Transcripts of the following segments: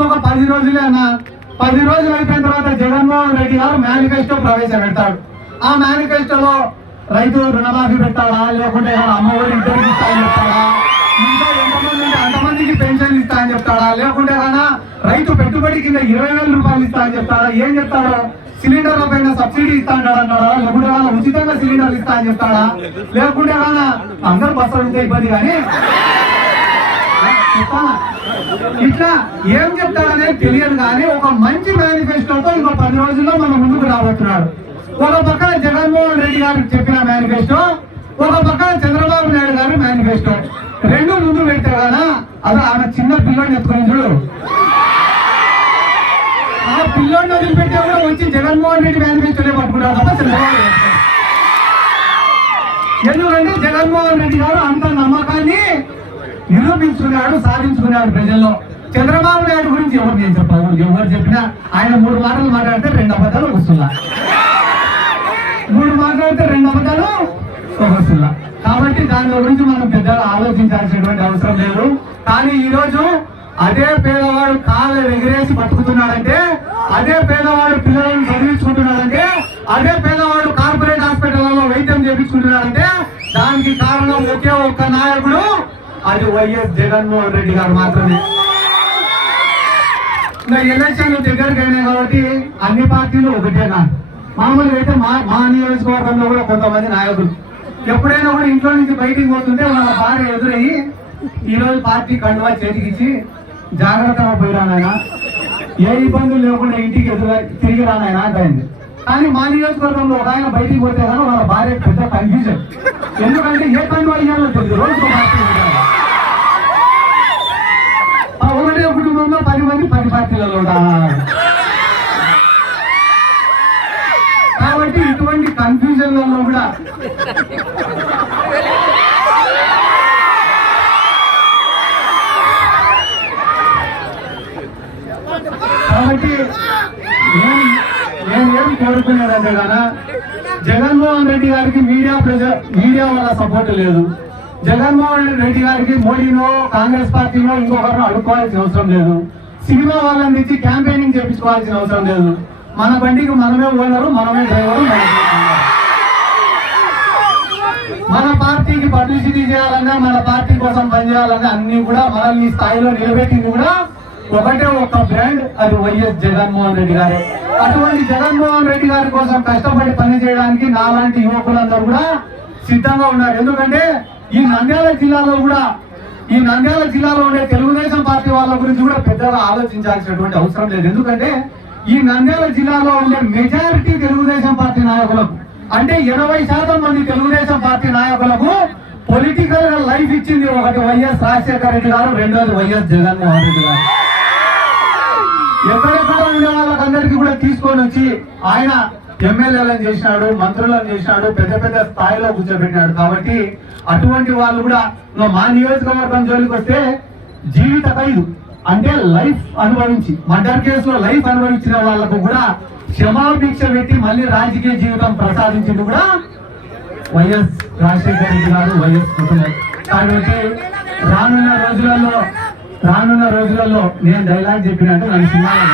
ఇంకొక పది రోజులే అన్న. పది రోజులు అయిపోయిన తర్వాత జగన్మోహన్ రెడ్డి గారు మేనిఫెస్టో ప్రవేశపెడతాడు. ఆ మేనిఫెస్టోలో రైతు రుణమాఫీ పెట్టాడా లేకుంటే అమ్మఒడి ఇద్దరికి ఇస్తా అని చెప్తాడా? ఇంకా ఎంతమంది అంతమందికి పెన్షన్ ఇస్తా అని చెప్తాడా? లేకుంటే ఏమైనా రైతు పెట్టుబడి కింద ఇరవై వేల రూపాయలు ఇస్తా అని చెప్తాడా? ఏం చెప్తాడో? సిలిండర్ల పైన సబ్సిడీ ఇస్తా అంటాడా లేకుంటే ఉచితంగా సిలిండర్ ఇస్తా అని చెప్తాడా? లేకుంటే అందరు బస్సులు ఉంటే ఇబ్బంది కానీ ఇట్లా ఏం చెప్తాడనేది తెలియదు కానీ ఒక మంచి మేనిఫెస్టోతో ఇంకో పది రోజుల్లో మన ముందుకు రాబోతున్నాడు ఒక పక్కన జగన్మోహన్ రెడ్డి గారు చెప్పిన మేనిఫెస్టో ఒక పక్కన చంద్రబాబు నాయుడు గారి మేనిఫెస్టో. రెండు ముందు పెట్టారు కదా అది ఆమె చిన్న పిల్లోని ఎత్తుకొని చూడు. ఆ పిల్లోని వదిలిపెట్టే కూడా వచ్చి జగన్మోహన్ రెడ్డి మేనిఫెస్టోనే పట్టుకున్నారు తప్ప చంద్రబాబు ఎందుకంటే జగన్మోహన్ రెడ్డి గారు అంత నమ్మకాన్ని నిరూపించుకున్నాడు సాధించుకున్నాడు ప్రజల్లో. చంద్రబాబు నాయుడు గురించి ఎవరు నేను చెప్పాను? ఎవరు చెప్పినా ఆయన మూడు మాటలు మాట్లాడితే రెండు అబద్ధాలు వస్తున్నా మూడు మాట్లాడితే రెండు అబద్ధాలు వస్తున్నా కాబట్టి దాని గురించి మనం పెద్దగా ఆలోచించాల్సినటువంటి అవసరం లేదు. కానీ ఈ రోజు అదే పేదవాడు కాళ్ళు ఎగిరేసి బతుకుతున్నాడంటే అదే పేదవాడు పిల్లలను చదివించుకుంటున్నాడంటే అదే పేదవాడు కార్పొరేట్ హాస్పిటల్లో వైద్యం చేయించుకుంటున్నాడంటే దానికి కారణం ఒకే ఒక్క నాయకుడు అది వైఎస్ జగన్మోహన్ రెడ్డి గారు మాత్రమే. ఇంకా ఎలక్షన్లు దగ్గరికి అయినాయి కాబట్టి అన్ని పార్టీలు ఒకటేనా మామూలుగా అయితే మా మా నియోజకవర్గంలో కూడా కొంతమంది నాయకులు. ఎప్పుడైనా కూడా ఇంట్లో నుంచి బయటికి పోతుంటే వాళ్ళ భార్య ఎదురయ్యి ఈ రోజు పార్టీ కండువా చేతికిచ్చి జాగ్రత్తగా పోయిరా ఏ ఇబ్బందులు లేకుండా ఇంటికి ఎదురు తిరిగి రానాయన అంటాయింది కానీ మా నియోజకవర్గంలో ఒక ఆయన బయటికి పోతే కదా వాళ్ళ భార్య పెద్ద కన్ఫ్యూజన్ ఎందుకంటే ఏ కండువా అయ్యాలో తెలియదు. రోజు పార్టీ. మంది ఉంటారు కాబట్టి ఇటువంటి కన్ఫ్యూజన్లలో కూడా కాబట్టి నేను ఏం కోరుకునేదంటే కదా జగన్మోహన్ రెడ్డి గారికి మీడియా ప్రజ మీడియా వల్ల సపోర్ట్ లేదు. జగన్మోహన్ రెడ్డి గారికి మోడీనో కాంగ్రెస్ పార్టీనో ఇంకొకరినో అడుక్కోవాల్సిన అవసరం లేదు. సినిమా వాళ్ళని తెచ్చి క్యాంపెయినింగ్ చేయించుకోవాల్సిన అవసరం లేదు. మన బండికి మనమే ఓనరు మనమే డ్రైవరు మన పార్టీకి పబ్లిసిటీ చేయాలన్నా మన పార్టీ కోసం పనిచేయాలన్నా అన్ని కూడా మనల్ని స్థాయిలో నిలబెట్టింది కూడా ఒకటే ఒక బ్రాండ్ అది వైఎస్ జగన్మోహన్ రెడ్డి గారు. అటువంటి జగన్మోహన్ రెడ్డి గారి కోసం కష్టపడి పని చేయడానికి నాలాంటి యువకులందరూ కూడా సిద్ధంగా ఉన్నారు. ఎందుకంటే ఈ నంద్యాల జిల్లాలో కూడా ఈ నంద్యాల జిల్లాలో ఉండే తెలుగుదేశం పార్టీ వాళ్ళ గురించి కూడా పెద్దగా ఆలోచించాల్సినటువంటి అవసరం లేదు. ఎందుకంటే ఈ నంద్యాల జిల్లాలో ఉండే మెజారిటీ తెలుగుదేశం పార్టీ నాయకులకు అంటే ఎనభై శాతం మంది తెలుగుదేశం పార్టీ నాయకులకు పొలిటికల్గా లైఫ్ ఇచ్చింది ఒకటి వైఎస్ రాజశేఖర రెడ్డి గారు రెండోది వైఎస్ జగన్మోహన్ రెడ్డి గారు. ఎక్కడెక్కడ ఉండే వాళ్ళకందరికీ కూడా తీసుకొని వచ్చి ఆయన ఎమ్మెల్యేలను చేసినాడు మంత్రులను చేసినాడు పెద్ద పెద్ద స్థాయిలో కూర్చోబెట్టినాడు కాబట్టి అటువంటి వాళ్ళు కూడా మా నియోజకవర్గం జోలికి వస్తే జీవిత ఖైదు అంటే లైఫ్ అనుభవించి మర్డర్ కేసులో లైఫ్ అనుభవించిన వాళ్ళకు కూడా క్షమాభిక్ష పెట్టి మళ్ళీ రాజకీయ జీవితం ప్రసాదించింది కూడా వైఎస్ రాజశేఖర రెడ్డి గారు వైఎస్ కుటుంబం. కాబట్టి రానున్న రోజులలో రానున్న రోజులలో నేను డైలాగ్ చెప్పినట్టు నన్ను సినిమాలో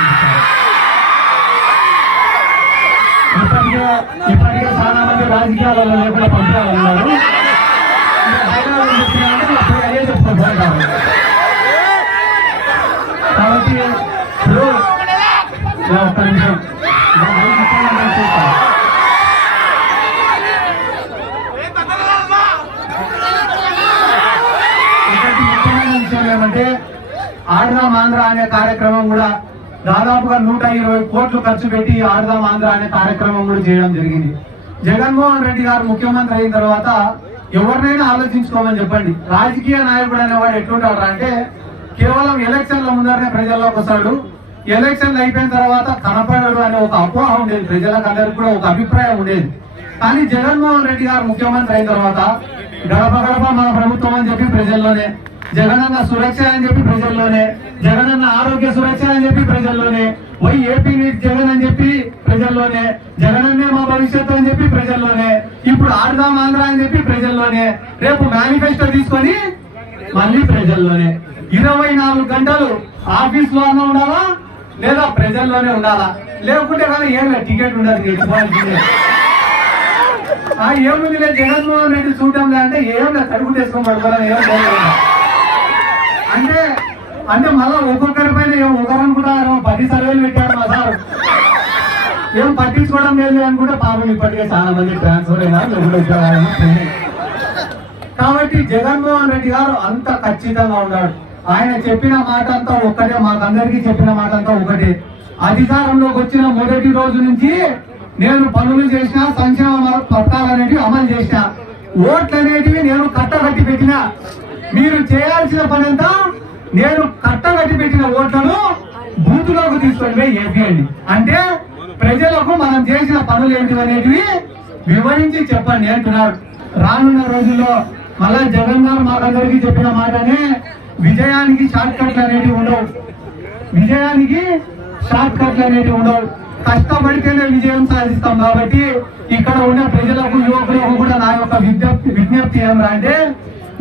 ఇప్పటికే చాలా మంది రాజకీయాలలో లేకుండా పంపించాలన్నారు కాబట్టి ఒక్క నిమిషం. ముఖ్యమైన విషయం ఏమంటే ఆంధ్ర అనే కార్యక్రమం కూడా దాదాపుగా నూట ఇరవై కోట్లు ఖర్చు పెట్టి ఆడదాం ఆంధ్ర అనే కార్యక్రమం కూడా చేయడం జరిగింది. జగన్మోహన్ రెడ్డి గారు ముఖ్యమంత్రి అయిన తర్వాత ఎవరినైనా ఆలోచించుకోమని చెప్పండి. రాజకీయ నాయకుడు అనేవాడు ఎట్లుంటాడు అంటే కేవలం ఎలక్షన్ల ముందరనే ప్రజల్లోకి వస్తాడు. ఎలక్షన్లు అయిపోయిన తర్వాత కనపడడు అనే ఒక అపోహ ఉండేది. ప్రజలకు అందరికి కూడా ఒక అభిప్రాయం ఉండేది. కానీ జగన్మోహన్ రెడ్డి గారు ముఖ్యమంత్రి అయిన తర్వాత గడప గడప మన ప్రభుత్వం అని చెప్పి ప్రజల్లోనే జగనన్న సురక్ష అని చెప్పి ప్రజల్లోనే జగనన్న ఆరోగ్య సురక్ష అని చెప్పి ప్రజల్లోనే వై ఏపీ నీట్ జగన్ అని చెప్పి ప్రజల్లోనే జగనన్నే మా భవిష్యత్తు అని చెప్పి ప్రజల్లోనే ఇప్పుడు ఆడదాం ఆంధ్ర అని చెప్పి ప్రజల్లోనే రేపు మేనిఫెస్టో తీసుకొని మళ్ళీ ప్రజల్లోనే. ఇరవై నాలుగు గంటలు ఆఫీస్లోనే ఉండాలా? లేదా ప్రజల్లోనే ఉండాలా? లేకుంటే కానీ ఏం లేదు టికెట్ ఉండదు ఆ ఏముంది లేదు జగన్మోహన్ రెడ్డి చూడటం లేదంటే ఏం లేదు తడుగు ఏం లేదు. అంటే అంటే మళ్ళా ఒక్కొక్కరి పైన ఏం ఒకరు అనుకుంటారు పది సర్వేలు పెట్టారు మా సార్. ఏం పట్టించుకోవడం లేదు అనుకుంటే పాపం ఇప్పటికే చాలా మంది ట్రాన్స్ఫర్ అయినా కాబట్టి జగన్మోహన్ రెడ్డి గారు అంత ఖచ్చితంగా ఉన్నాడు. ఆయన చెప్పిన మాట అంతా ఒక్కటే మాకందరికీ చెప్పిన మాట అంతా ఒకటే. అధికారంలోకి వచ్చిన మొదటి రోజు నుంచి నేను పనులు చేసిన సంక్షేమ పథకాలు అనేటివి అమలు చేసిన ఓట్లు అనేటివి నేను కట్టబట్టి పెట్టిన మీరు చేయాల్సిన పని అంతా నేను కట్టగట్టి పెట్టిన ఓట్లను బూతులోకి తీసుకొని పోయి వేపియండి అంటే ప్రజలకు మనం చేసిన పనులు ఏంటి అనేటివి వివరించి చెప్పండి. అంటున్నారు రానున్న రోజుల్లో మళ్ళా జగన్ గారు మాకందరికీ చెప్పిన మాటనే విజయానికి షార్ట్ కట్లు అనేటివి ఉండవు. విజయానికి షార్ట్ కట్లు అనేటివి ఉండవు. కష్టపడితేనే విజయం సాధిస్తాం కాబట్టి ఇక్కడ ఉన్న ప్రజలకు యువకులకు కూడా నా యొక్క విజ్ఞప్తి విజ్ఞప్తి ఏమరా అంటే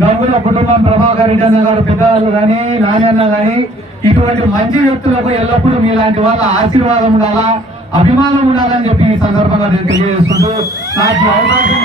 గంగుల కుటుంబం ప్రభాకర్ రెడ్డి అన్న గారు పెద్దవాళ్ళు కానీ నాని అన్న కానీ ఇటువంటి మంచి వ్యక్తులకు ఎల్లప్పుడూ మీలాంటి వాళ్ళ ఆశీర్వాదం ఉండాలా అభిమానం ఉండాలని చెప్పి ఈ సందర్భంగా నేను తెలియజేసుకుంటూ నాకు అవకాశం